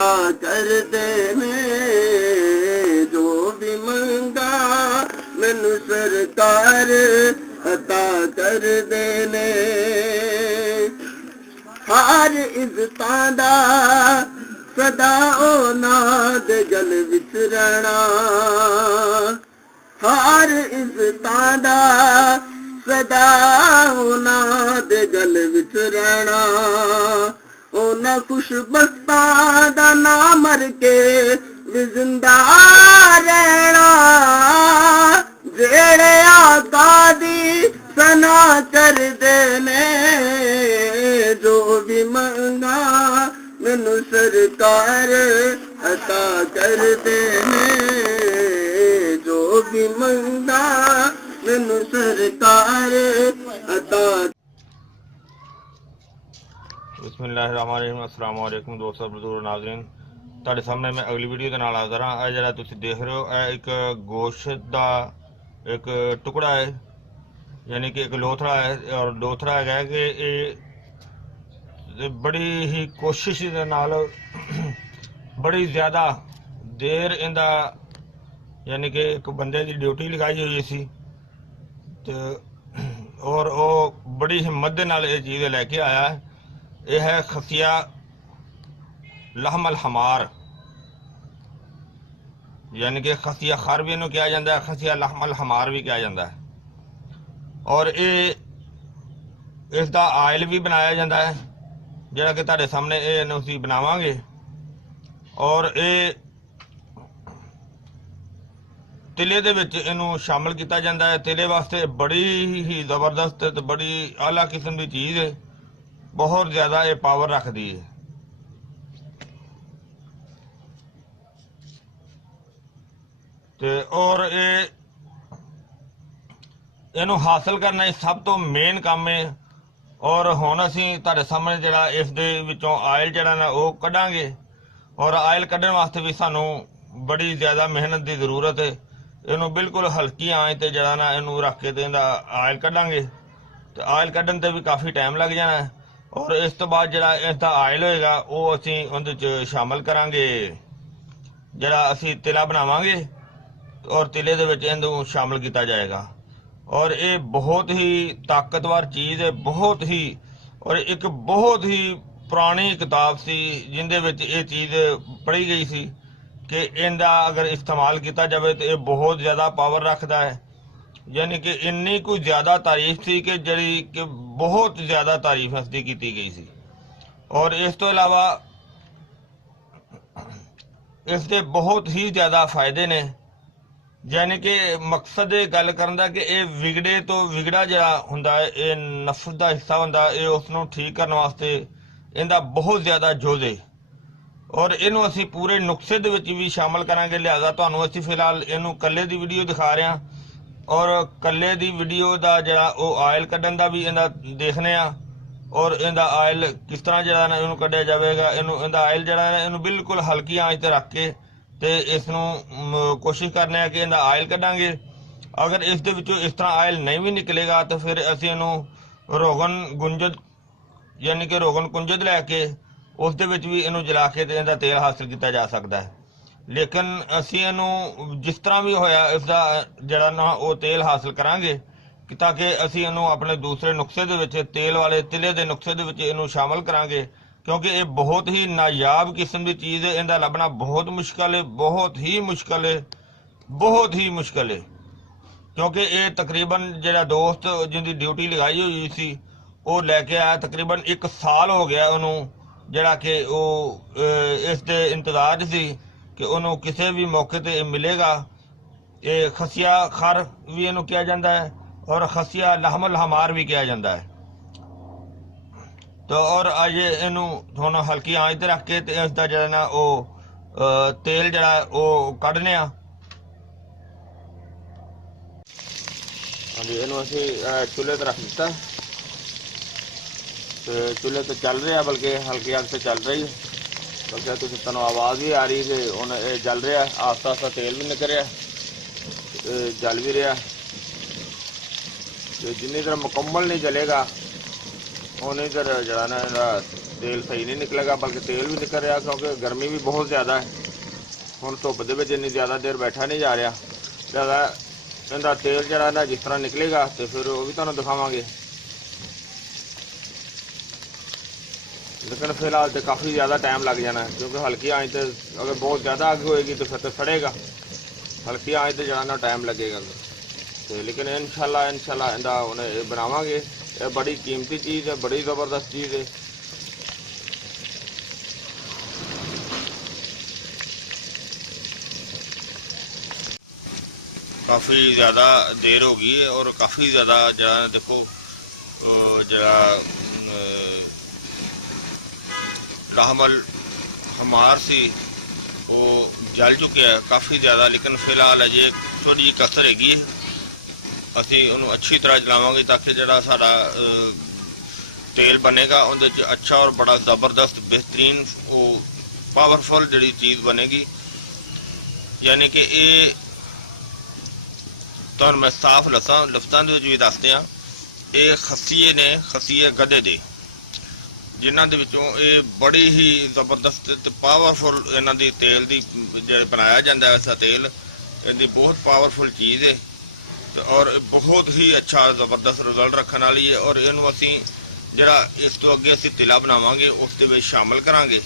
कर देने जो भी मंगा मैनू सरकार अता कर देने हर इज्जतां दा सदा ओनां दे गल विच रहना हर इज्जतां दा सदा ओनां दे गल विच रहना ओना खुशबख्तां दा ना मर के भी जिंदा रहना जेड़े आका दी सना कर देने जो भी मंगा मैनू सरकार अता कर देने जो भी मंगा मैनू सरकार अता। बिस्मिल्लाहिर्रहमानिर्रहीम। अस्सलाम वालेकुम दोस्तों बुजुर्ग नाज़रीन, ਤੁਹਾਡੇ ਸਾਹਮਣੇ ਮੈਂ ਅਗਲੀ ਵੀਡੀਓ ਦੇ ਨਾਲ ਹਾਜ਼ਰ ਹਾਂ। ਇਹ ਜਿਹੜਾ ਤੁਸੀਂ ਦੇਖ ਰਹੇ ਹੋ ਇਹ ਇੱਕ ਗੋਸ਼ਤ ਦਾ ਇੱਕ ਟੁਕੜਾ ਹੈ, ਯਾਨੀ ਕਿ ਇੱਕ ਲੋਥੜਾ ਹੈ। ਔਰ ਲੋਥੜਾ ਹੈਗਾ ਕਿ ਇਹ ਬੜੀ ਹੀ ਕੋਸ਼ਿਸ਼ ਦੇ ਨਾਲ ਬੜੀ ਜ਼ਿਆਦਾ ਦੇਰ ਇਹਦਾ ਯਾਨੀ ਕਿ ਇੱਕ ਬੰਦੇ ਦੀ ਡਿਊਟੀ ਲਗਾਈ ਹੋਈ ਸੀ ਤੇ ਔਰ ਉਹ ਬੜੀ ਹਿੰਮਤ ਦੇ ਨਾਲ ਇਹ ਚੀਜ਼ ਲੈ ਕੇ ਆਇਆ ਹੈ। ਇਹ ਹੈ ਖਸੀਆ ਲਹਮਲ ਹਮਾਰ, ਯਾਨੀ ਕਿ ਖਸੀਆ ਖਰ ਵੀ ਇਹਨੂੰ ਕਿਹਾ ਜਾਂਦਾ ਹੈ, ਖਸੀਆ ਲਹਮਲ ਹਮਾਰ ਵੀ ਕਿਹਾ ਜਾਂਦਾ ਹੈ। ਔਰ ਇਸ ਦਾ ਆਇਲ ਵੀ ਬਣਾਇਆ ਜਾਂਦਾ ਹੈ, ਜਿਹੜਾ ਕਿ ਤੁਹਾਡੇ ਸਾਹਮਣੇ ਇਹਨੂੰ ਅਸੀਂ ਬਣਾਵਾਂਗੇ। ਔਰ ਇਹ ਤਿਲੇ ਦੇ ਵਿੱਚ ਇਹਨੂੰ ਸ਼ਾਮਲ ਕੀਤਾ ਜਾਂਦਾ ਹੈ। ਤਿਲੇ ਵਾਸਤੇ ਬੜੀ ਹੀ ਜ਼ਬਰਦਸਤ ਤੇ ਬੜੀ ਆਲਾ ਕਿਸਮ ਦੀ ਚੀਜ਼ ਹੈ, ਬਹੁਤ ਜ਼ਿਆਦਾ ਇਹ ਪਾਵਰ ਰੱਖਦੀ ਹੈ। ਤੇ ਔਰ ਇਹਨੂੰ ਹਾਸਲ ਕਰਨਾ ਹੀ ਸਭ ਤੋਂ ਮੇਨ ਕੰਮ ਹੈ। ਔਰ ਹੁਣ ਅਸੀਂ ਤੁਹਾਡੇ ਸਾਹਮਣੇ ਜਿਹੜਾ ਇਸ ਦੇ ਵਿੱਚੋਂ ਆਇਲ ਜਿਹੜਾ ਨਾ ਉਹ ਕੱਢਾਂਗੇ। ਔਰ ਆਇਲ ਕੱਢਣ ਵਾਸਤੇ ਵੀ ਸਾਨੂੰ ਬੜੀ ਜ਼ਿਆਦਾ ਮਿਹਨਤ ਦੀ ਜ਼ਰੂਰਤ ਹੈ। ਇਹਨੂੰ ਬਿਲਕੁਲ ਹਲਕੀ ਆਂਚ ਤੇ ਜਿਹੜਾ ਨਾ ਇਹਨੂੰ ਰੱਖ ਕੇ ਤੇ ਇਹਦਾ ਆਇਲ ਕੱਢਾਂਗੇ। ਤੇ ਆਇਲ ਕੱਢਣ ਤੇ ਵੀ ਕਾਫੀ ਟਾਈਮ ਲੱਗ ਜਾਣਾ ਹੈ। ਔਰ ਇਸ ਤੋਂ ਬਾਅਦ ਜਿਹੜਾ ਇਸ ਦਾ ਆਇਲ ਹੋਏਗਾ ਉਹ ਅਸੀਂ ਉਹਦੇ 'ਚ ਸ਼ਾਮਲ ਕਰਾਂਗੇ, ਜਿਹੜਾ ਅਸੀਂ ਤਿਲਾ ਬਣਾਵਾਂਗੇ ਔਰ ਤਿਲੇ ਦੇ ਵਿੱਚ ਇਹਨੂੰ ਸ਼ਾਮਲ ਕੀਤਾ ਜਾਏਗਾ। ਔਰ ਇਹ ਬਹੁਤ ਹੀ ਤਾਕਤਵਰ ਚੀਜ਼ ਹੈ, ਬਹੁਤ ਹੀ। ਔਰ ਇੱਕ ਬਹੁਤ ਹੀ ਪੁਰਾਣੀ ਕਿਤਾਬ ਸੀ ਜਿਹਦੇ ਵਿੱਚ ਇਹ ਚੀਜ਼ ਪੜ੍ਹੀ ਗਈ ਸੀ ਕਿ ਇਹਦਾ ਅਗਰ ਇਸਤੇਮਾਲ ਕੀਤਾ ਜਾਵੇ ਤਾਂ ਇਹ ਬਹੁਤ ਜ਼ਿਆਦਾ ਪਾਵਰ ਰੱਖਦਾ ਹੈ। ਯਾਨੀ ਕਿ ਇੰਨੀ ਕੋਈ ਜ਼ਿਆਦਾ ਤਾਰੀਫ ਸੀ ਕਿ ਜਿਹੜੀ ਕਿ ਬਹੁਤ ਜ਼ਿਆਦਾ ਤਾਰੀਫ ਇਸ ਦੀ ਕੀਤੀ ਗਈ ਸੀ। ਔਰ ਇਸ ਤੋਂ ਇਲਾਵਾ ਇਸ ਦੇ ਬਹੁਤ ਹੀ ਜ਼ਿਆਦਾ ਫਾਇਦੇ ਨੇ। ਯਾਨੀ ਕਿ ਮਕਸਦ ਇਹ ਗੱਲ ਕਰਨ ਦਾ ਕਿ ਇਹ ਵਿਗੜੇ ਤੋਂ ਵਿਗੜਾ ਜਿਹੜਾ ਹੁੰਦਾ ਹੈ, ਇਹ ਨਫਸ ਦਾ ਹਿੱਸਾ ਹੁੰਦਾ, ਇਹ ਉਸ ਨੂੰ ਠੀਕ ਕਰਨ ਵਾਸਤੇ ਇਹਦਾ ਬਹੁਤ ਜ਼ਿਆਦਾ ਜੋਜ਼ ਹੈ। ਔਰ ਇਹਨੂੰ ਅਸੀਂ ਪੂਰੇ ਨੁਕਸੇ ਦੇ ਵਿੱਚ ਵੀ ਸ਼ਾਮਲ ਕਰਾਂਗੇ। ਲਿਹਾਜ਼ਾ ਤੁਹਾਨੂੰ ਅਸੀਂ ਫਿਲਹਾਲ ਇਹਨੂੰ ਕੱਲੇ ਦੀ ਵੀਡੀਓ ਦਿਖਾ ਰਹੇ ਹਾਂ। ਔਰ ਕੱਲੇ ਦੀ ਵੀਡੀਓ ਦਾ ਜਿਹੜਾ ਉਹ ਆਇਲ ਕੱਢਣ ਦਾ ਵੀ ਇਹਦਾ ਦੇਖਦੇ ਆ। ਔਰ ਇਹਦਾ ਆਇਲ ਕਿਸ ਤਰ੍ਹਾਂ ਜਿਹੜਾ ਨਾ ਇਹਨੂੰ ਕੱਢਿਆ ਜਾਵੇਗਾ। ਇਹਦਾ ਆਇਲ ਜਿਹੜਾ ਨਾ ਇਹਨੂੰ ਬਿਲਕੁਲ ਹਲਕੀ ਆਂਚ ਤੇ ਰੱਖ ਕੇ ਤੇ ਇਸ ਨੂੰ ਕੋਸ਼ਿਸ਼ ਕਰਨੇ ਆ ਕਿ ਇਹਦਾ ਆਇਲ ਕੱਢਾਂਗੇ। ਅਗਰ ਇਸ ਦੇ ਵਿੱਚੋਂ ਇਸ ਤਰ੍ਹਾਂ ਆਇਲ ਨਹੀਂ ਵੀ ਨਿਕਲੇਗਾ ਤਾਂ ਫਿਰ ਅਸੀਂ ਇਹਨੂੰ ਰੋਗਨ ਗੁੰਜਦ ਯਾਨੀ ਕਿ ਰੋਗਨ ਕੁੰਜਦ ਲੈ ਕੇ ਉਸ ਦੇ ਵਿੱਚ ਵੀ ਇਹਨੂੰ ਜਲਾ ਕੇ ਤੇ ਇਹਦਾ ਤੇਲ ਹਾਸਲ ਕੀਤਾ ਜਾ ਸਕਦਾ ਹੈ। ਲੇਕਿਨ ਅਸੀਂ ਇਹਨੂੰ ਜਿਸ ਤਰ੍ਹਾਂ ਵੀ ਹੋਇਆ ਇਸ ਦਾ ਜਿਹੜਾ ਨਾ ਉਹ ਤੇਲ ਹਾਸਲ ਕਰਾਂਗੇ ਕਿ ਤਾਂ ਕਿ ਅਸੀਂ ਇਹਨੂੰ ਆਪਣੇ ਦੂਸਰੇ ਨੁਕਸੇ ਦੇ ਵਿੱਚ ਤੇਲ ਵਾਲੇ ਤਿਲੇ ਦੇ ਨੁਕਸੇ ਦੇ ਵਿੱਚ ਇਹਨੂੰ ਸ਼ਾਮਲ ਕਰਾਂਗੇ, ਕਿਉਂਕਿ ਇਹ ਬਹੁਤ ਹੀ ਨਾਯਾਬ ਕਿਸਮ ਦੀ ਚੀਜ਼ ਹੈ। ਇਹਦਾ ਲੱਭਣਾ ਬਹੁਤ ਮੁਸ਼ਕਲ ਹੈ, ਬਹੁਤ ਹੀ ਮੁਸ਼ਕਲ ਹੈ, ਬਹੁਤ ਹੀ ਮੁਸ਼ਕਲ ਹੈ। ਕਿਉਂਕਿ ਇਹ ਤਕਰੀਬਨ ਜਿਹੜਾ ਦੋਸਤ ਜਿਹਦੀ ਡਿਊਟੀ ਲਗਾਈ ਹੋਈ ਸੀ ਉਹ ਲੈ ਕੇ ਆਇਆ, ਤਕਰੀਬਨ 1 ਸਾਲ ਹੋ ਗਿਆ ਉਹਨੂੰ, ਜਿਹੜਾ ਕਿ ਉਹ ਇਸ ਦੇ ਇੰਤਜ਼ਾਰ ਸੀ ਕਿ ਉਹਨੂੰ ਕਿਸੇ ਵੀ ਮੌਕੇ ਤੇ ਮਿਲੇਗਾ। ਇਹ ਖਸੀਆ ਖਰ ਵੀ ਇਹਨੂੰ ਕਿਹਾ ਜਾਂਦਾ ਹੈ ਔਰ ਖਸੀਆ ਲਹਮਲ ਹਮਾਰ ਵੀ ਕਿਹਾ ਜਾਂਦਾ ਹੈ। तो और अजे इनू हुण हल्की आंच ते रख के ते इसदा जिहड़ा ना वो तेल जिहड़ा वो कड्ढने आ। हाँ जी, इनू असीं चूल्हे ते रख दिता ते चूल्हे ते चल रहा, बल्कि हल्की अग से चल रही है, बल्कि तुहानूं आवाज़ भी आ रही है कि हुण ये जल रहा, आस्ता आस्ता तेल भी निकल रहा, जल भी रहा। तो जिन्नी देर मुकम्मल नहीं जलेगा उन्नी देर जरा ना ਤੇਲ ਸਹੀ ਨਹੀਂ ਨਿਕਲੇਗਾ, ਬਲਕਿ ਤੇਲ ਵੀ ਨਿਕਲ ਰਿਹਾ ਕਿਉਂਕਿ ਗਰਮੀ ਵੀ ਬਹੁਤ ਜ਼ਿਆਦਾ ਹੈ। ਹੁਣ ਧੁੱਪ ਦੇ ਵਿੱਚ ਇੰਨੀ ਜ਼ਿਆਦਾ ਦੇਰ ਬੈਠਾ ਨਹੀਂ ਜਾ ਰਿਹਾ। ਜ਼ਿਆਦਾ ਇਹਦਾ ਤੇਲ ਜਿਹੜਾ ਇਹਦਾ ਜਿਸ ਤਰ੍ਹਾਂ ਨਿਕਲੇਗਾ ਤੇ ਫਿਰ ਉਹ ਵੀ ਤੁਹਾਨੂੰ ਦਿਖਾਵਾਂਗੇ। ਲੇਕਿਨ ਫਿਲਹਾਲ ਤੇ ਕਾफ़ी ज़्यादा टाइम लग जाना है क्योंकि हल्की आंच ਤੇ अगर बहुत ज़्यादा आग होएगी तो फिर तो सड़ेगा। हल्की आंच ਤੇ ਜਿਹੜਾ ਨਾ टाइम लगेगा ਤੇ लेकिन इंशाल्लाह ਇਹਦਾ ਹੁਣ ਇਹ ਬਣਾਵਾਂਗੇ। ਇਹ ਬੜੀ ਕੀਮਤੀ ਚੀਜ਼ ਹੈ, ਬੜੀ ਜ਼ਬਰਦਸਤ ਚੀਜ਼ ਹੈ। काफ़ी ज़्यादा देर हो गई है और काफ़ी ज़्यादा जरा देखो जरा लाहमल हमार सी वो जल चुके हैं काफ़ी ज़्यादा। लेकिन फिलहाल अजे थोड़ी जी कसर हैगी, असी उन्होंने अच्छी तरह चलावांगे ताकि जरा सारा तेल बनेगा उहदे अच्छा और बड़ा ज़बरदस्त बेहतरीन वो पावरफुल जी चीज़ बनेगी। यानी कि ये तो मैं साफ लफ्ज़ों भी दसते हाँ, ये खसीए ने खसीए गधे दे जिन्हों के बड़ी ही जबरदस्त ते पावरफुल इन्हों की तेल की जो बनाया जाता है ऐसा तेल इनकी बहुत पावरफुल चीज़ है और बहुत ही अच्छा जबरदस्त रिजल्ट रखने वाली है। और इनू असी जरा इस तो अगे असी तिला बनावांगे उस दे शामिल करांगे।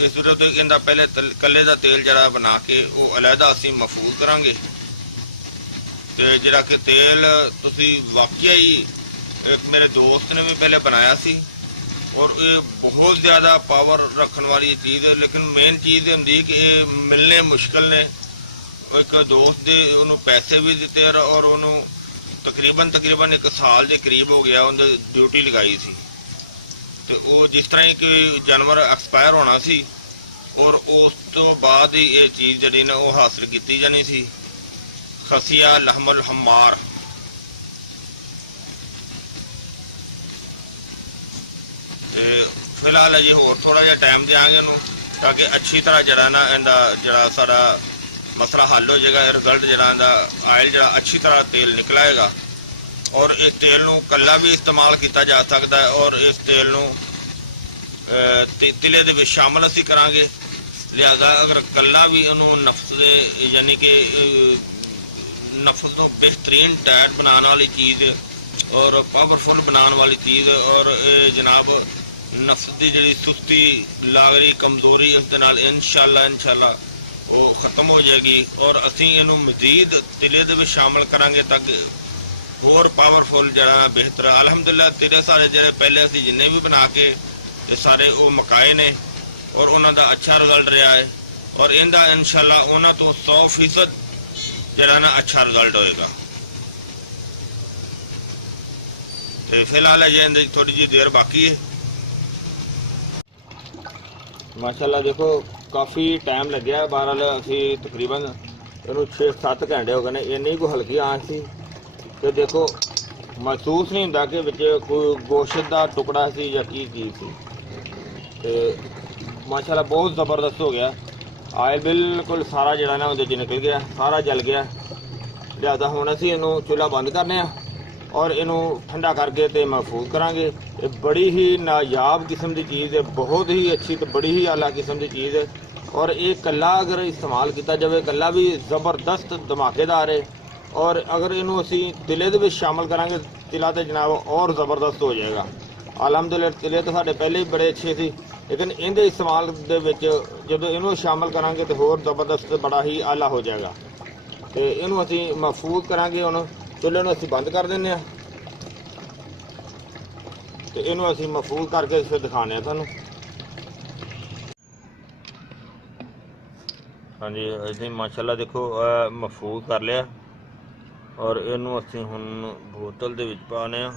इस तो इनका पहले कल्ले का तेल जरा बना के वो अलहदा असी महफूज करांगे। तो जरा कि तेल तुसी वाकई ही एक मेरे दोस्त ने भी पहले बनाया सी और ये बहुत ज़्यादा पावर रखने वाली चीज़ है। लेकिन मेन चीज़ होंगी कि ये मिलने मुश्किल ने। एक दोस्त दे उन्होंने पैसे भी दिते और उन्होंने तकरीबन 1 साल के करीब हो गया उन्हें ड्यूटी लगाई सी। तो वो जिस तरह कोई जानवर एक्सपायर होना सी और उस तो बाद ही ये चीज़ जी ने वो हासिल की जानी सी, खसिया लहमल हमार। फिलहाल अजे होर थोड़ा जहा टाइम देंगे इनू ताकि अच्छी तरह जरा ना इनका जरा सारा मसला हल हो जाएगा। रिजल्ट जरा इनका आयल जरा अच्छी तरह तेल निकलाएगा और इस तेल नू कला भी इस्तेमाल किया जा सकता है और इस तेल नू तिले दे शामिल असी करांगे। लिहाजा अगर कला भी उन्होंने नफ्स दे यानी कि नफ्स तो बेहतरीन डाइट बनाने वाली चीज़ और पावरफुल बनाने वाली चीज़ और जनाब नफ्स की जी सुस्ती लागरी कमज़ोरी उस इंशाल्लाह वो ख़त्म हो जाएगी। और असी इनू मजीद तिले दे शामिल करांगे ताकि होर पावरफुल जरा बेहतर। अलहमदुलिल्लाह तिले सारे जो पहले असी जिन्ने भी बना के ते सारे वो मकाए ने और उन्होंने अच्छा रिजल्ट रहा है और इनका इंशाल्लाह उन्होंने तो 100% जरा ना अच्छा रिजल्ट होएगा। तो फिलहाल अजे थोड़ी जी देर बाकी है। माशाल्लाह देखो काफ़ी टाइम लग्या। बहरहाल असी तकरीबन इनू 6-7 घंटे हो गए। इन्नी को हल्की आंच सी तो देखो महसूस नहीं होता कि विच कोई गोश्त का टुकड़ा सी या की चीज़ सी। तो माशाल्लाह बहुत ज़बरदस्त हो गया। आयल बिल्कुल सारा जड़ा ना उहदे च निकल गया, सारा जल गया। लिहाजा हुण असीं इनू चूल्हा बंद करने और इनू ठंडा करके ते महफूज करांगे। ये बड़ी ही नायाब किस्म की चीज़ है, बहुत ही अच्छी तो बड़ी ही आला किस्म की चीज़ है। और ये कला अगर इस्तेमाल किया जाए कला भी ज़बरदस्त धमाकेदार है। और अगर इनू असी तिले दे विच शामिल करांगे तिला तो जनाब और ज़बरदस्त हो जाएगा। अलहमदुलिल्लाह तिले तो साढ़े पहले ही बड़े अच्छे सी लेकिन इनके इस्तेमाल दे विच जदों इनू शामिल करांगे तो होर ज़बरदस्त बड़ा ही आला हो जाएगा। तो इनू असी महफूज करांगे। हुण चुल्हे नूं असी बंद कर देंगे तो इनू असी महफूज करके फिर दिखाने तुहानूं। हाँ जी असीं माशाल्लाह देखो महफूज कर लिया और इनू असी हुण बोतल दे विच पाने आ।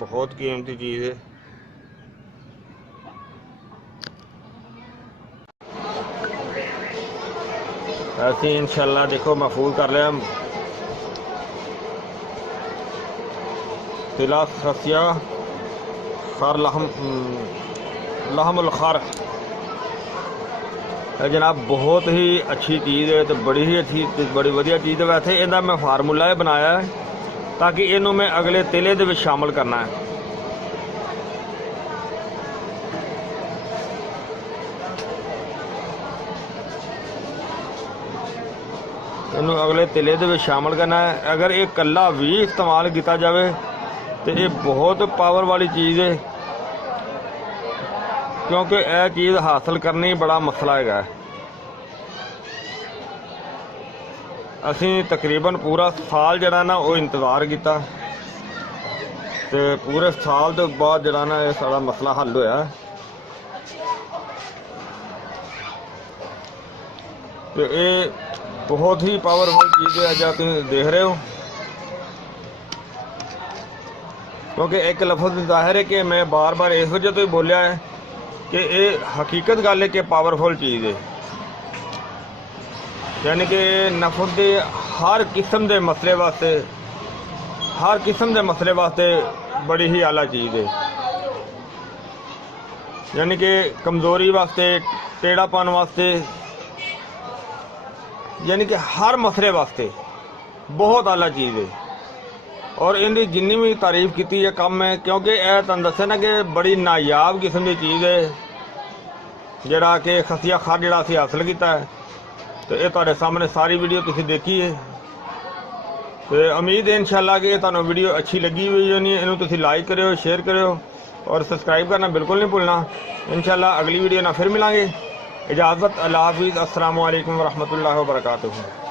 बहुत कीमती चीज़ है। ऐसे इंशाल्लाह देखो महफूज कर लिया तिला खसिया खर लहमुल खर जनाब बहुत ही अच्छी चीज़ है, तो बड़ी ही अच्छी बड़ी वधिया चीज़ है। वैसे इहदा मैं फार्मूला बनाया है ताकि इनू मैं अगले तेले दे विच शामिल करना है। इनू अगले तिले दे विच शामिल करना है। अगर ये कला भी इस्तेमाल किया जाए तो ये बहुत पावर वाली चीज़ है, क्योंकि यह चीज़ हासिल करनी बड़ा मसला है। असी तकरीबन पूरा साल जड़ा ना वो इंतज़ार किया, तो पूरे साल तो बाद जड़ा ना ये सारा मसला हल होया। तो ये बहुत ही पावरफुल चीज़ है जो तुम देख रहे हो, क्योंकि एक लफ्ज़ जाहिर है कि मैं बार बार इस वजह तो ही बोलिया है कि ये हकीकत गल है कि पावरफुल चीज़ है, यानी कि नफस के हर किस्म के मसले वास्ते बड़ी ही आला चीज़ है। यानी कि कमज़ोरी वास्ते, टेढ़ापन वास्ते, यानी कि हर मसले वास्ते बहुत आला चीज़ है। और इनकी जिन्नी भी तारीफ की है कम है, क्योंकि यह तुहानूं दस्सिया ना कि बड़ी नायाब किस्म की चीज़ है, जिहड़ा कि खसिया खर जिहड़ा असीं हासिल किया है। तो ये तुहाडे सामने सारी वीडियो तुसीं देखी है, तो उम्मीद है इंशाअल्लाह कि तुहानूं वीडियो अच्छी लगी हुई होनी है। इनू तुसीं लाइक करियो, शेयर करियो और सबसक्राइब करना बिल्कुल नहीं भूलना। इंशाअल्लाह अगली वीडियो ना फिर मिलांगे। इजाज़त, अल्लाह हाफिज़, अस्सलामु अलैकुम वरहमतुल्लाहि वबरकातुहू।